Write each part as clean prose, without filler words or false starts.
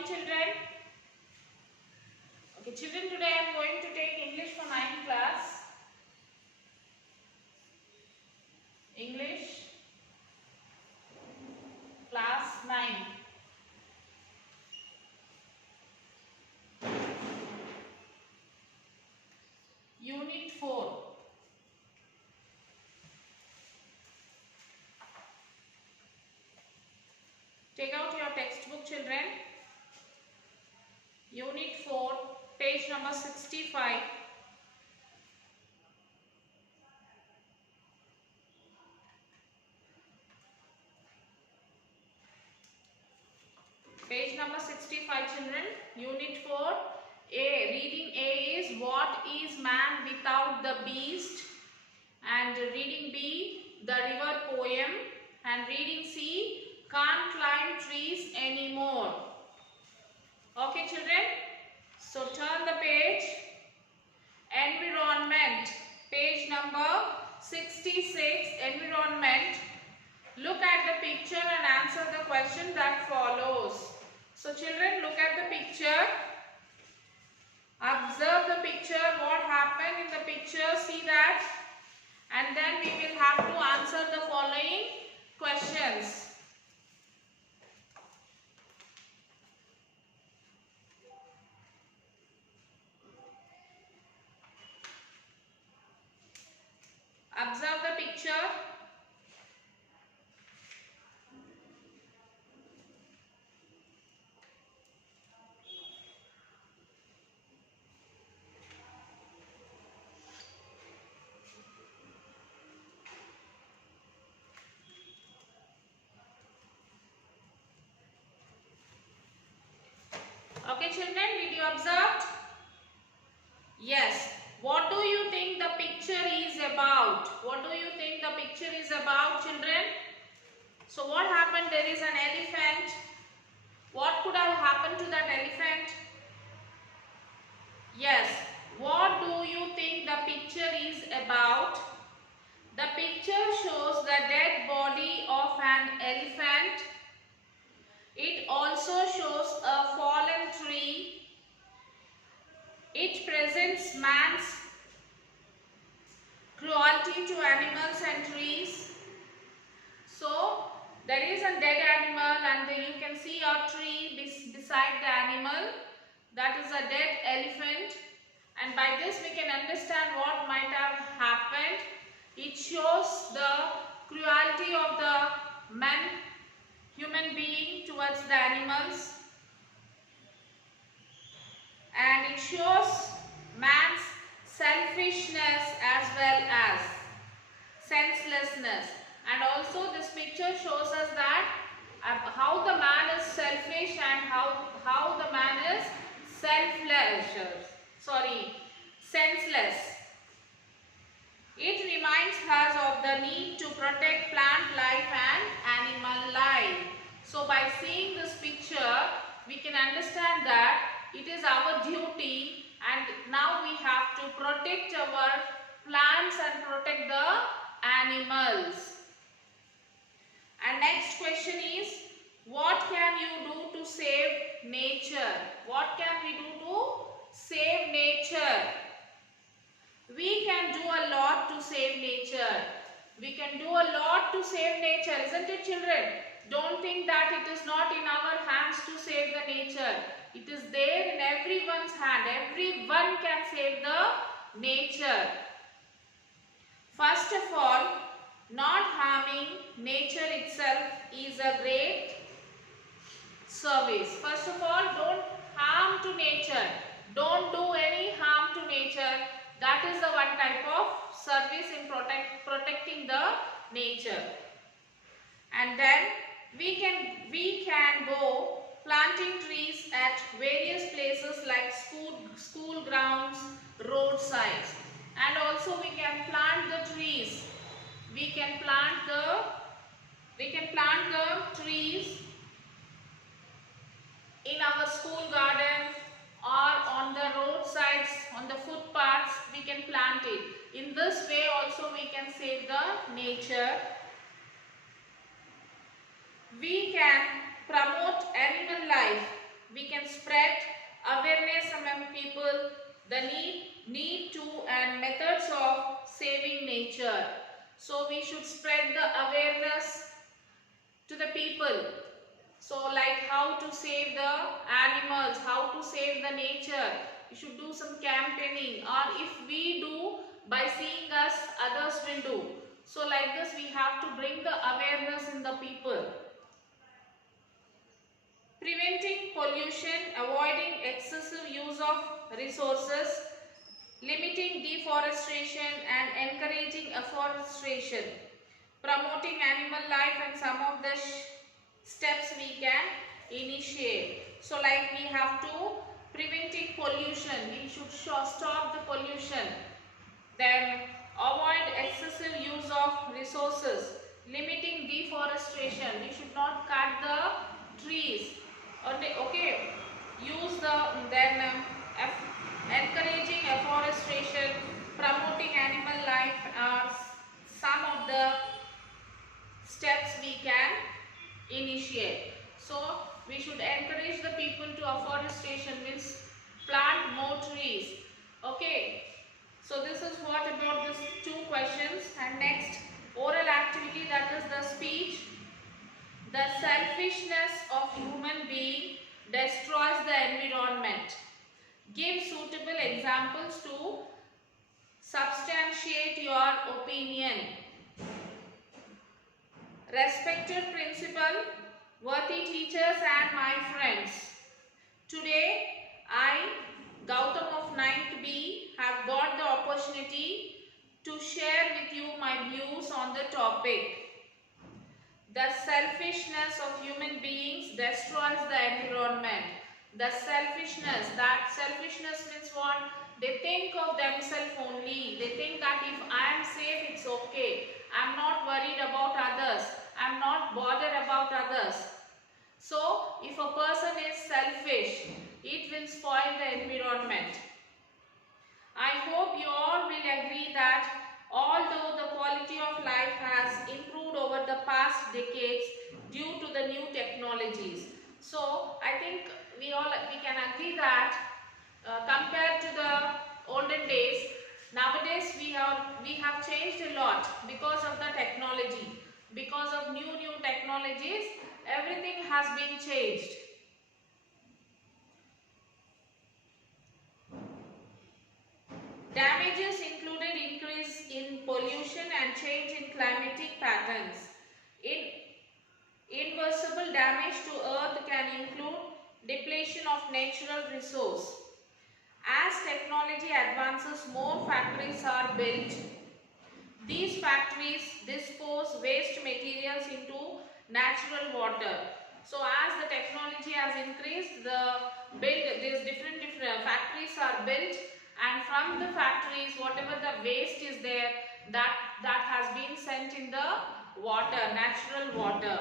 morning, children. Okay, children, today I am going to take English for 9th class. English class 9. Unit 4. Take out your textbook, children. Unit 4, page number 65. Page number 65, children. Unit 4. Reading A is what is man without the beast? And reading B, the river poem. And reading C, can't climb trees anymore. Okay, children. So turn the page. Environment. Page number 66. Environment. Look at the picture and answer the question that follows. So children, look at the picture. Observe the picture. What happened in the picture? See that. And then we will have to answer the following questions. Observe the picture. Okay, children, did you observe? Yes. What do you think the picture is about? What do you think the picture is about, children? So what happened? There is an elephant. What could have happened to that elephant? Yes. What do you think the picture is about? The picture shows the dead body of an elephant. It also shows a fallen tree. It presents man's cruelty to animals and trees. So there is a dead animal and you can see a tree beside the animal. That is a dead elephant. And by this we can understand what might have happened. It shows the cruelty of the human being towards the animals. And it shows man's selfishness as well as senselessness. And also this picture shows us that how the man is selfish and how the man is senseless. It reminds us of the need to protect plant life and animal life. So by seeing this picture, we can understand that it is our duty and now we have to protect our plants and protect the animals. And next question is, what can you do to save nature? What can we do to save nature? We can do a lot to save nature. We can do a lot to save nature, isn't it, children? Don't think that it is not in our hands to save the nature. It is there in everyone's hand. Everyone can save the nature. First of all, not harming nature itself is a great service. First of all, don't harm to nature. Don't do any harm to nature. That is the one type of service in protecting the nature. And then we can go planting trees at various places like school grounds, roadsides. And also we can plant the trees. We can plant the trees in our school garden or on the roadsides, on the footpaths. We can plant it. In this way also we can save the nature. We can promote animal life we can spread awareness among people the need to and methods of saving nature. So we should spread the awareness to the people. So like how to save the animals, how to save the nature. We should do some campaigning, or if we do, by seeing us, others will do. So like this we have to bring the awareness in the people. Preventing pollution, avoiding excessive use of resources, limiting deforestation and encouraging afforestation, promoting animal life, and some of the steps we can initiate. So like we have to preventing pollution, we should stop the pollution, then avoid excessive use of resources, limiting deforestation, we should not cut the trees, okay, use the then encouraging afforestation, promoting animal life are some of the steps we can initiate. So we should encourage the people to afforestation, means plant more trees. Okay, so this is what about these two questions. And next, oral activity, that is the speech. The selfishness of human being destroys the environment. Give suitable examples to substantiate your opinion. Respected principal, worthy teachers and my friends, today I, Gautam of 9th B, have got the opportunity to share with you my views on the topic. The selfishness of human beings destroys the environment. The selfishness, that selfishness means what? They think of themselves only. They think that if I am safe, it's okay. I am not worried about others. I am not bothered about others. So, if a person is selfish, it will spoil the environment. I hope you all will agree that although the quality of life has improved over the past decades due to the new technologies, so I think we can agree that compared to the olden days, nowadays we have changed a lot because of the technology. Because of new technologies, everything has been changed. Damages included increase in pollution and change in climatic patterns. Irreversible damage to earth can include depletion of natural resource. As technology advances, more factories are built. These factories dispose waste materials into natural water. So as the technology has increased, these different factories are built, and from the factories, whatever the waste is there, that has been sent in the water, natural water,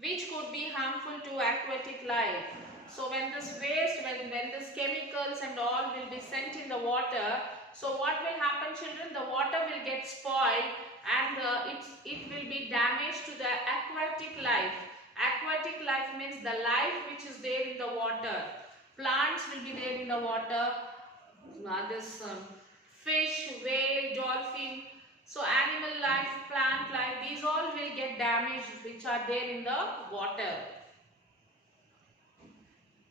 which could be harmful to aquatic life. So when this waste, when this chemicals and all will be sent in the water, so what will happen, children? The water will get spoiled, and it will be damaged to the aquatic life. Aquatic life means the life which is there in the water. Plants will be there in the water. Fish, whale, dolphin. So animal life, plant life, these all will get damaged which are there in the water.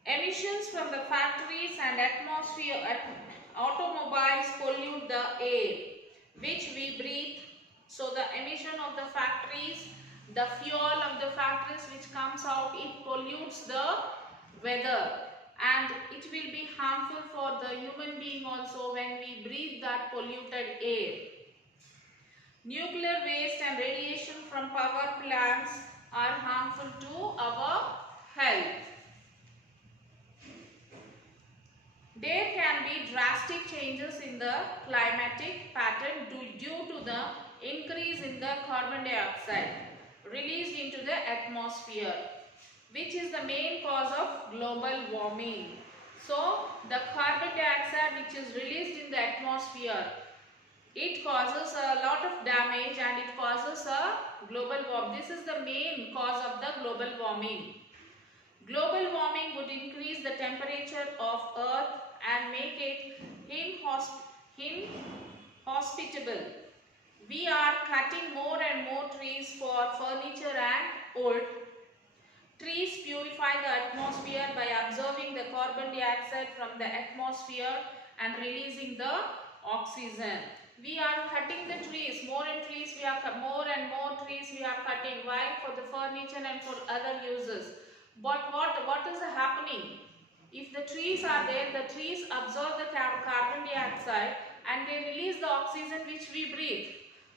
Emissions from the factories and atmosphere, automobiles pollute the air which we breathe. So the emission of the factories, the fuel of the factories which comes out, it pollutes the weather, and it will be harmful for the human being also when we breathe that polluted air. Nuclear waste and radiation from power plants are harmful to our health. There can be drastic changes in the climatic pattern due to the increase in the carbon dioxide released into the atmosphere, which is the main cause of global warming. So, the carbon dioxide which is released in the atmosphere, it causes a lot of damage and it causes a global warming. This is the main cause of the global warming. Global warming would increase the temperature of Earth and make it inhospitable. We are cutting more and more trees for furniture and wood. Trees purify the atmosphere by absorbing the carbon dioxide from the atmosphere and releasing the oxygen. We are cutting the trees, more and more trees we are cutting. Why? For the furniture and for other uses. But what is happening? If the trees are there, the trees absorb the carbon dioxide and they release the oxygen which we breathe.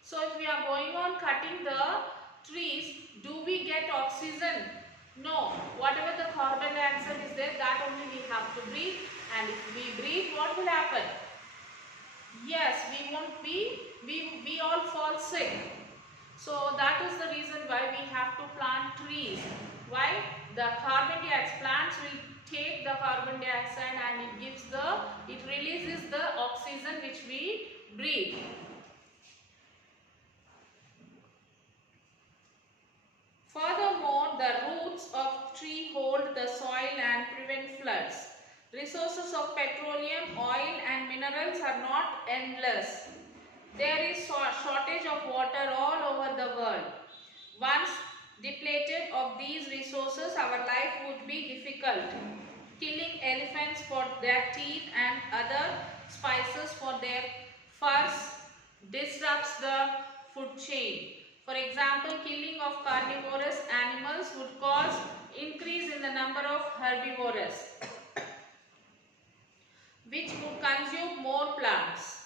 So if we are going on cutting the trees, do we get oxygen? No. Whatever the carbon dioxide is there, that only we have to breathe. And if we breathe, what will happen? Yes, we all fall sick. So that is the reason why we have to plant trees. Why? The carbon dioxide, plants will take the carbon dioxide and it releases the oxygen which we breathe. Furthermore, the roots of tree hold the soil and prevent floods. Resources of petroleum, oil and minerals are not endless. There is shortage of water all over the world. Once depleted of these resources, our life would be difficult. Killing elephants for their teeth and other spices for their furs disrupts the food chain. For example, killing of carnivorous animals would cause increase in the number of herbivores, which would consume more plants.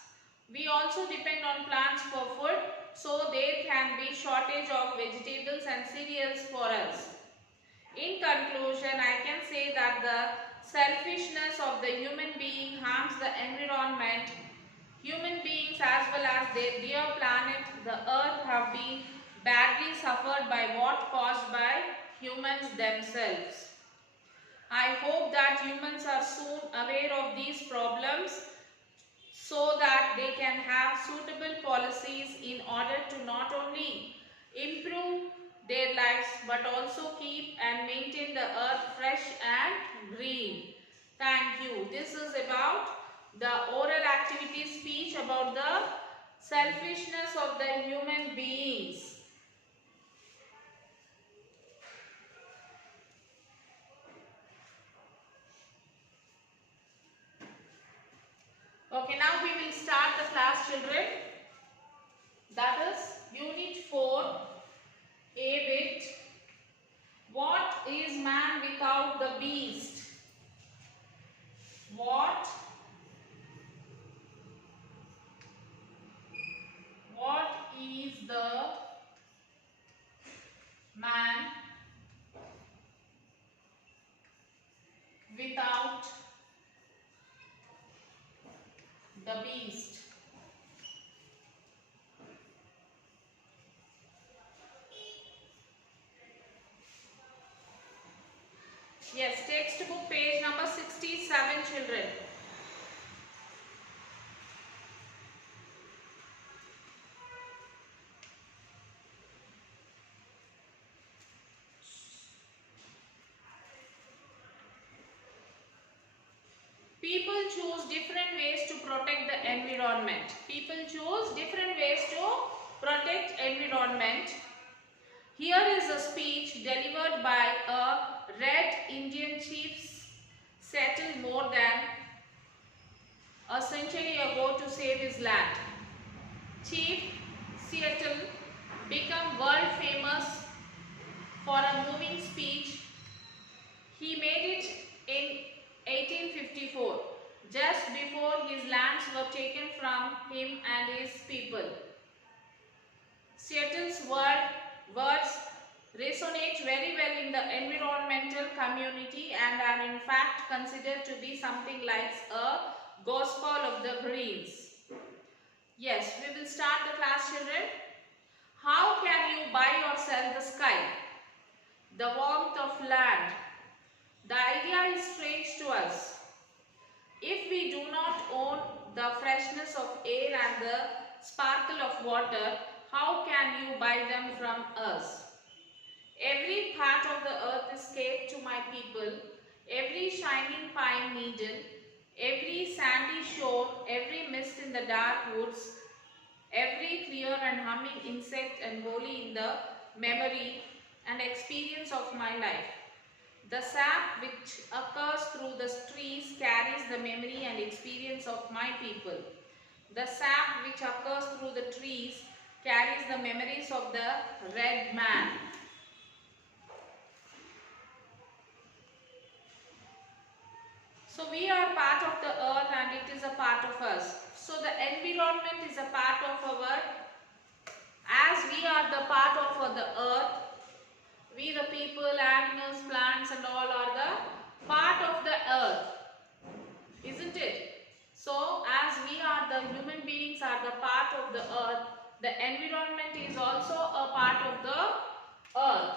We also depend on plants for food, so there can be shortage of vegetables and cereals for us. In conclusion, I can say that the selfishness of the human being harms the environment. Human beings as well as their dear planet, the earth, have been badly suffered by what caused by humans themselves. I hope that humans are soon aware of these problems so that they can have suitable policies in order to not only improve their lives but also keep and maintain the earth fresh and green. Thank you. This is about the oral activity speech about the selfishness of the human beings. Okay, now we will start the class, children. That is Unit 4, A bit. What is man without the beast? What is the man without the beast? Yes, textbook page number 67, children. People choose different ways to protect the environment. People choose different ways to protect environment. Here is a speech delivered by a Red Indian chief settled more than a century ago to save his land. Chief Seattle became world famous for a moving speech. He made it in 1854, just before his lands were taken from him and his people. Seattle's words resonate very well in the environmental community and are in fact considered to be something like a gospel of the greens. Yes, we will start the class, children. How can you buy or sell the sky, the warmth of land? The idea is strange to us. If we do not own the freshness of air and the sparkle of water, how can you buy them from us? Every part of the earth is kept to my people, every shining pine needle, every sandy shore, every mist in the dark woods, every clear and humming insect and holy in the memory and experience of my life. The sap which occurs through the trees carries the memory and experience of my people. The sap which occurs through the trees carries the memories of the red man. So we are part of the earth and it is a part of us. So the environment is a part of our, as we are the part of the earth, we the people, animals, plants and all are the part of the earth, isn't it? So as we are the human beings are the part of the earth, the environment is also a part of the earth.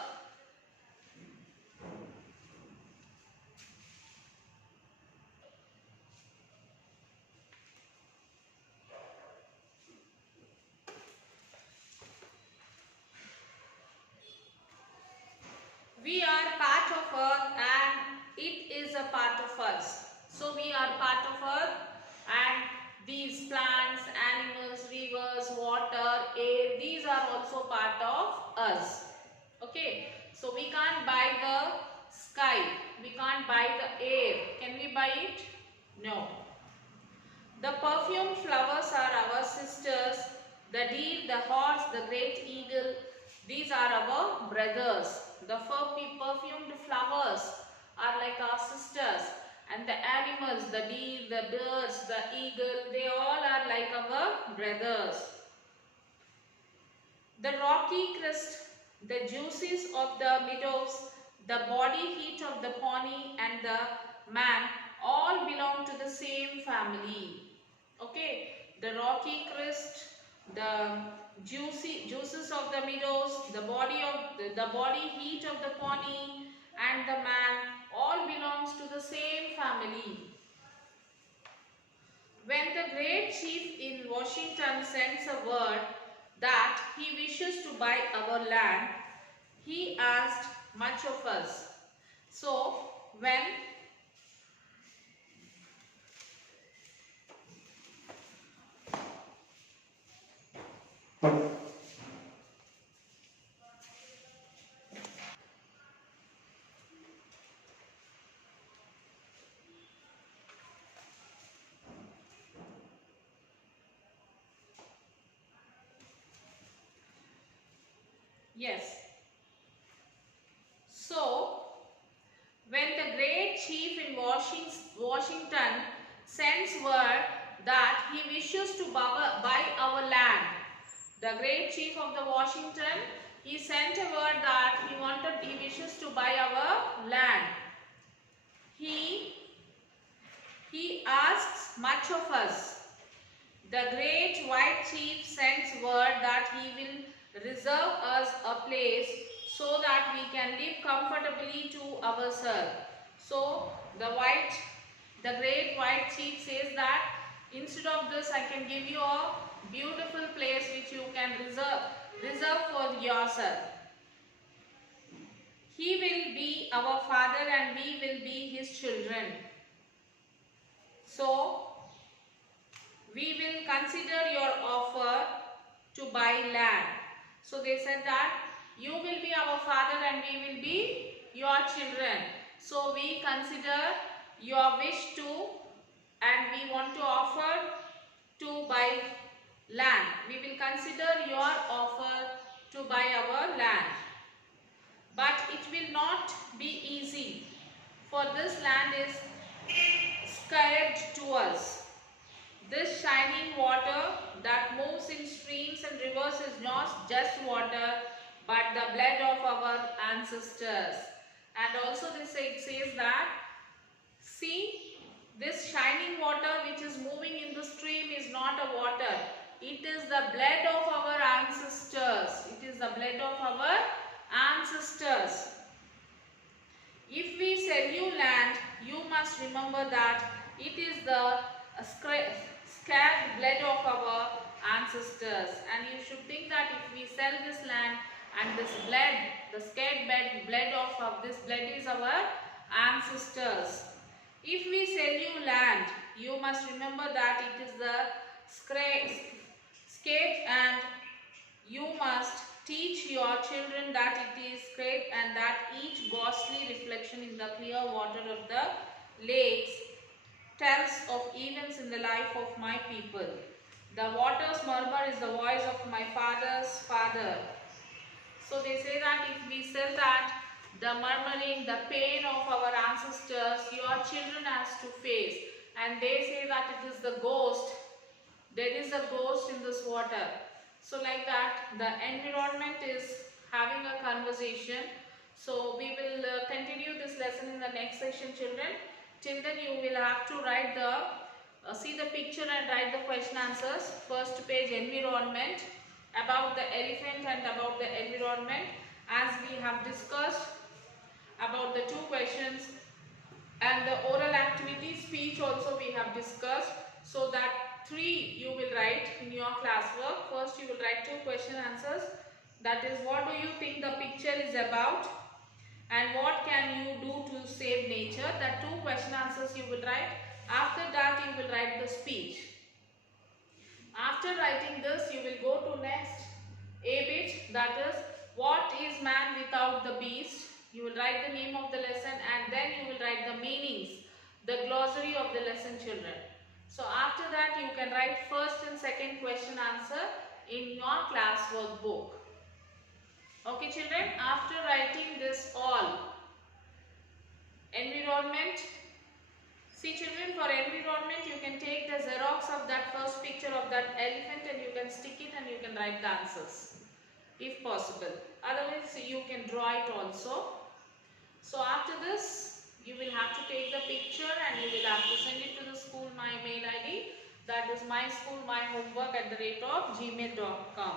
We are part of earth and it is a part of us. So we are part of earth and these plants, animals, rivers, water, air, these are also part of us. Okay. So we can't buy the sky. We can't buy the air. Can we buy it? No. The perfumed flowers are our sisters. The deer, the horse, the great eagle, these are our brothers. The perfumed flowers are like our sisters. And the animals, the deer, the birds, the eagle, they all are like our brothers. The rocky crest, the juices of the meadows, the body heat of the pony and the man all belong to the same family. Okay, the rocky crest, the juices of the meadows, the body heat of the pony and the man all belongs to the same family. When the great chief in Washington sends a word that he wishes to buy our land, he asked much of us. So, yes. So, when the great chief in Washington sends word that he wishes to buy our land, the great chief of the Washington, he sent a word that he wishes to buy our land. He asks much of us. The great white chief sends word that he will reserve us a place so that we can live comfortably to ourselves. So the great white chief says that instead of this I can give you a beautiful place which you can reserve for yourself. He will be our father and we will be his children. So we will consider your offer to buy land. So they said that you will be our father and we will be your children. So we consider your wish to and we want to offer to buy land. We will consider your offer to buy our land. But it will not be easy, for this land is scared to us. This shining water that moves in streams and rivers is not just water but the blood of our ancestors. And also it says that, see, this shining water which is moving in the stream is not a water. It is the blood of our ancestors. It is the blood of our ancestors. If we sell you land, you must remember that it is the scared blood of our ancestors. And you should think that if we sell this land, and this blood, the scared blood is our ancestors. If we sell you land, you must remember that it is the scared, and you must teach your children that it is scared, and that each ghostly reflection in the clear water of the lakes tells of events in the life of my people. The water's murmur is the voice of my father's father. So they say that if we sell that, the murmuring, the pain of our ancestors, your children has to face. And they say that it is the ghost. There is a ghost in this water. So like that, the environment is having a conversation. So we will continue this lesson in the next session, children. Till then you will have to write see the picture and write the question answers. First page, environment, about the elephant and about the environment, as we have discussed about the two questions, and the oral activity speech also we have discussed. So that 3 you will write in your classwork. First you will write 2 question answers, that is, what do you think the picture is about and what can you do to save nature. That 2 question answers you will write. After that you will write the speech. After writing this, you will go to next A bit, that is, what is man without the beast. You will write the name of the lesson and then you will write the meanings, the glossary of the lesson, children. So after that you can write first and second question answer in your class workbook. Okay children, after writing this all, environment. See children, for environment you can take the Xerox of that first picture of that elephant and you can stick it and you can write the answers if possible. Otherwise you can draw it also. So after this you will have to take the picture and you will have to send it to the school, my mail ID, that is myschoolmyhomework@gmail.com.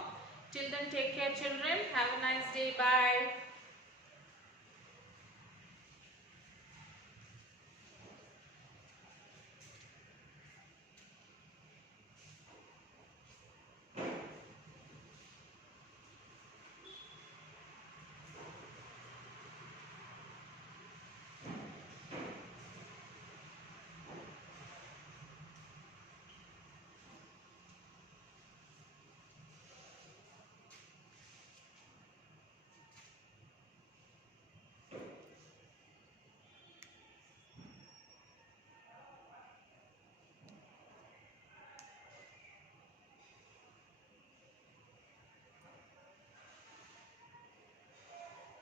Till then, take care children. Have a nice day. Bye.